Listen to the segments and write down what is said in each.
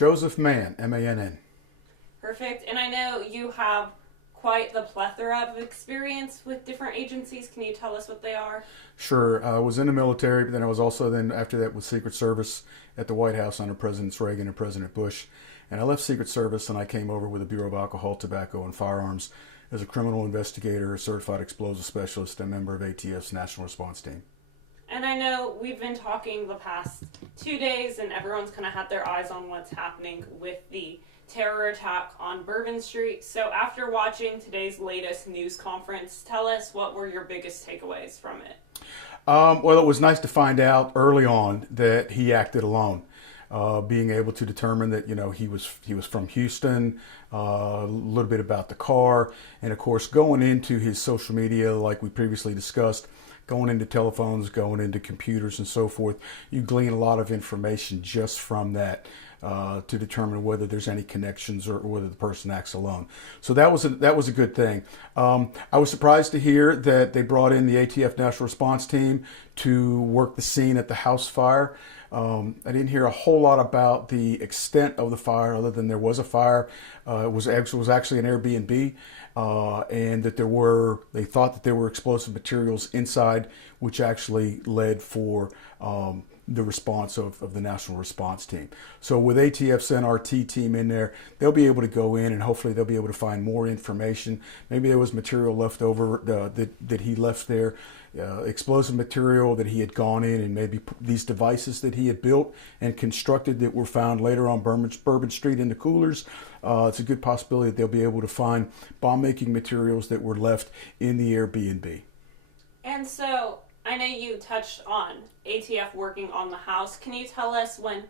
Joseph Mann, M-A-N-N. Perfect. And I know you have quite the plethora of experience with different agencies. Can you tell us what they are? Sure, I was in the military, but then I was also then after that with Secret Service at the White House under Presidents Reagan and President Bush. And I left Secret Service and I came over with the Bureau of Alcohol, Tobacco, and Firearms as a criminal investigator, a certified explosive specialist, and member of ATF's National Response Team. And I know we've been talking the past 2 days, and everyone's kind of had their eyes on what's happening with the terror attack on Bourbon Street. So after watching today's latest news conference, tell us what were your biggest takeaways from it? Well, it was nice to find out early on that he acted alone. Being able to determine that he was from Houston, a little bit about the car, and of course going into his social media like we previously discussed, going into telephones, going into computers and so forth, you glean a lot of information just from that to determine whether there's any connections or whether the person acts alone. So that was a good thing. I was surprised to hear that they brought in the ATF National Response Team to work the scene at the house fire. I didn't hear a whole lot about the extent of the fire, other than there was a fire. It was actually an Airbnb, and that they thought that there were explosive materials inside, which actually led for the response of the National Response Team. So with ATF's NRT team in there, they'll be able to go in and hopefully they'll be able to find more information. Maybe there was material left over that he left there, explosive material that he had gone in, and maybe these devices that he had built and constructed that were found later on Bourbon Street in the coolers. It's a good possibility that they'll be able to find bomb-making materials that were left in the Airbnb. And so I know you touched on ATF working on the house. Can you tell us, when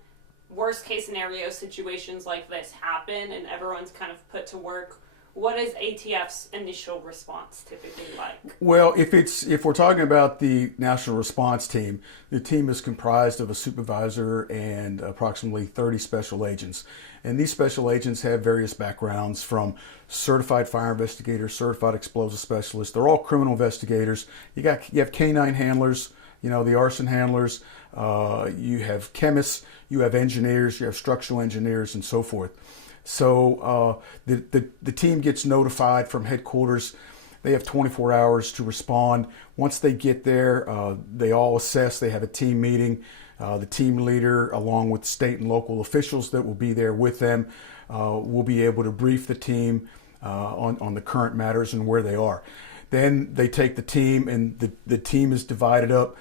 worst case scenario situations like this happen and everyone's kind of put to work, what is ATF's initial response typically like? Well, if we're talking about the National Response Team, the team is comprised of a supervisor and approximately 30 special agents. And these special agents have various backgrounds, from certified fire investigators, certified explosive specialists. They're all criminal investigators. You have canine handlers, the arson handlers. You have chemists. You have engineers. You have structural engineers, and so forth. So the team gets notified from headquarters. They have 24 hours to respond. Once they get there, they all assess. They have a team meeting. The team leader, along with state and local officials that will be there with them, will be able to brief the team on the current matters and where they are. Then they take the team, and the team is divided up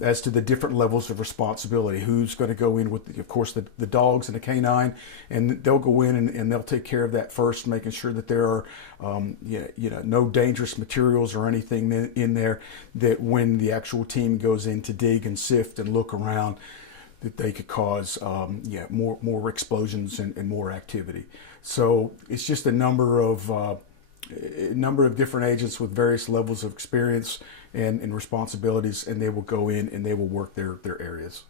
as to the different levels of responsibility. Who's going to go in with, of course, the dogs and the canine, and they'll go in and they'll take care of that first, making sure that there are no dangerous materials or anything in there, that when the actual team goes in to dig and sift and look around, that they could cause more explosions and more activity. So it's just a number of different agents with various levels of experience and responsibilities, and they will go in and they will work their areas.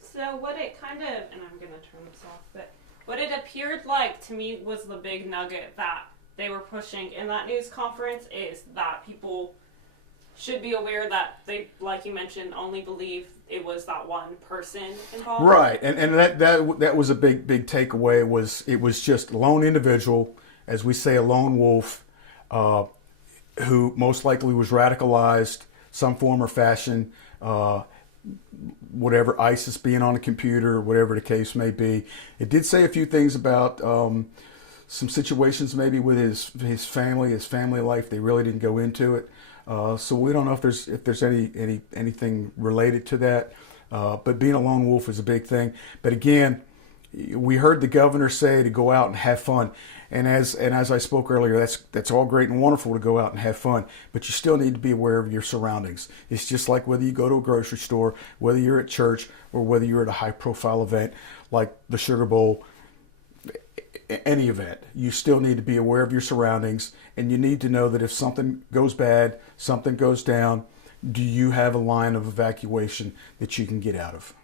So what it kind of, and I'm going to turn this off, but what it appeared like to me was the big nugget that they were pushing in that news conference is that people should be aware that they, like you mentioned, only believe it was that one person involved. Right, and that was a big takeaway. It was just a lone individual, as we say, a lone wolf, who most likely was radicalized some form or fashion, whatever, ISIS being on a computer, whatever the case may be. It did say a few things about some situations maybe with his family life. They really didn't go into it, so we don't know if there's anything related to that. But being a lone wolf is a big thing. But again, we heard the governor say to go out and have fun. And as I spoke earlier, that's all great and wonderful to go out and have fun, but you still need to be aware of your surroundings. It's just like whether you go to a grocery store, whether you're at church, or whether you're at a high-profile event like the Sugar Bowl, any event. You still need to be aware of your surroundings, and you need to know that if something goes bad, something goes down, do you have a line of evacuation that you can get out of?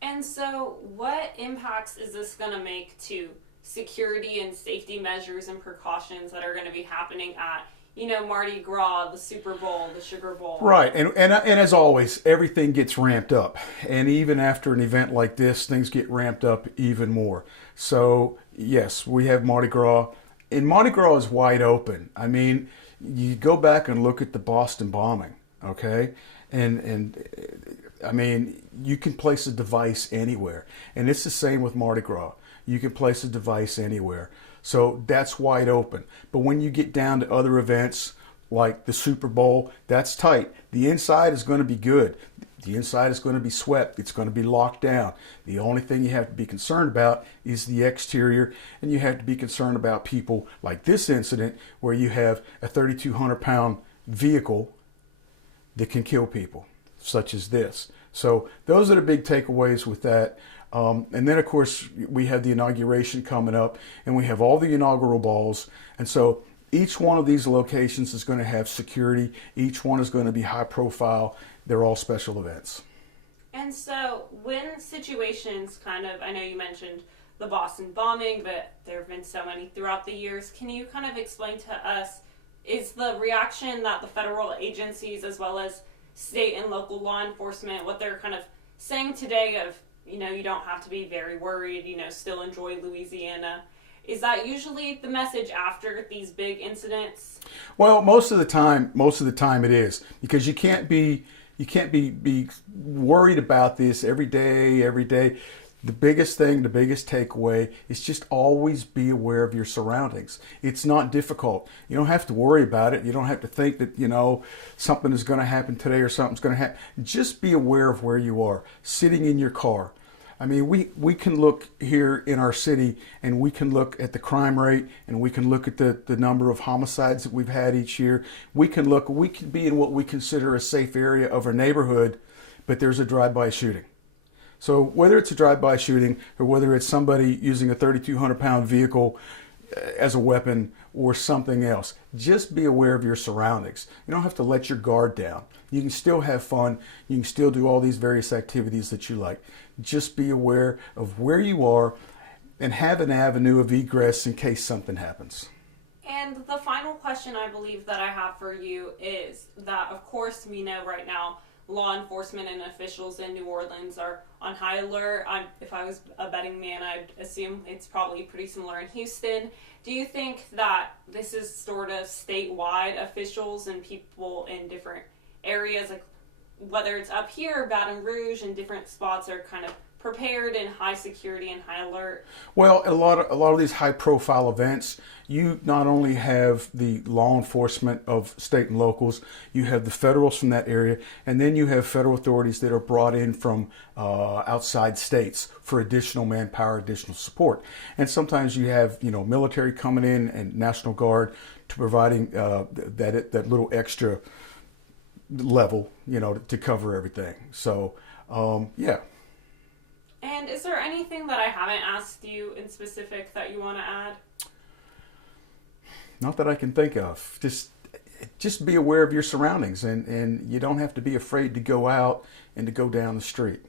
And so what impacts is this going to make to security and safety measures and precautions that are going to be happening at Mardi Gras, the Super Bowl, the Sugar Bowl. Right, and as always, everything gets ramped up, and even after an event like this, things get ramped up even more. So yes, we have Mardi Gras, and Mardi Gras is wide open. I mean, you go back and look at the Boston bombing, okay, and I mean, you can place a device anywhere, and it's the same with Mardi Gras. You can place a device anywhere. So that's wide open. But when you get down to other events like the Super Bowl, that's tight. The inside is going to be good. The inside is going to be swept. It's going to be locked down. The only thing you have to be concerned about is the exterior, and you have to be concerned about people like this incident where you have a 3,200-pound vehicle that can kill people, such as this. So those are the big takeaways with that. And then, of course, we have the inauguration coming up, and we have all the inaugural balls. And so each one of these locations is going to have security. Each one is going to be high profile. They're all special events. And so when situations I know you mentioned the Boston bombing, but there have been so many throughout the years. Can you kind of explain to us, is the reaction that the federal agencies as well as state and local law enforcement, what they're kind of saying today of, you don't have to be very worried, still enjoy Louisiana. Is that usually the message after these big incidents? Well, most of the time it is, because you can't be worried about this every day. The biggest takeaway is just always be aware of your surroundings. It's not difficult. You don't have to worry about it. You don't have to think that, something is going to happen today or something's going to happen. Just be aware of where you are, sitting in your car. I mean, we can look here in our city, and we can look at the crime rate, and we can look at the number of homicides that we've had each year. We can be in what we consider a safe area of our neighborhood, but there's a drive-by shooting. So whether it's a drive-by shooting or whether it's somebody using a 3,200-pound vehicle as a weapon or something else, just be aware of your surroundings. You don't have to let your guard down. You can still have fun. You can still do all these various activities that you like. Just be aware of where you are and have an avenue of egress in case something happens. And the final question I believe that I have for you is that, of course, we know right now law enforcement and officials in New Orleans are on high alert. If I was a betting man, I'd assume it's probably pretty similar in Houston. Do you think that this is sort of statewide officials and people in different areas, like whether it's up here, Baton Rouge, and different spots are kind of prepared in high security and high alert? Well, a lot of these high profile events, you not only have the law enforcement of state and locals, you have the federals from that area, and then you have federal authorities that are brought in from outside states for additional manpower, additional support. And sometimes you have military coming in and National Guard to providing that little extra level to cover everything. So yeah. And is there anything that I haven't asked you in specific that you want to add? Not that I can think of. Just be aware of your surroundings, and you don't have to be afraid to go out and to go down the street.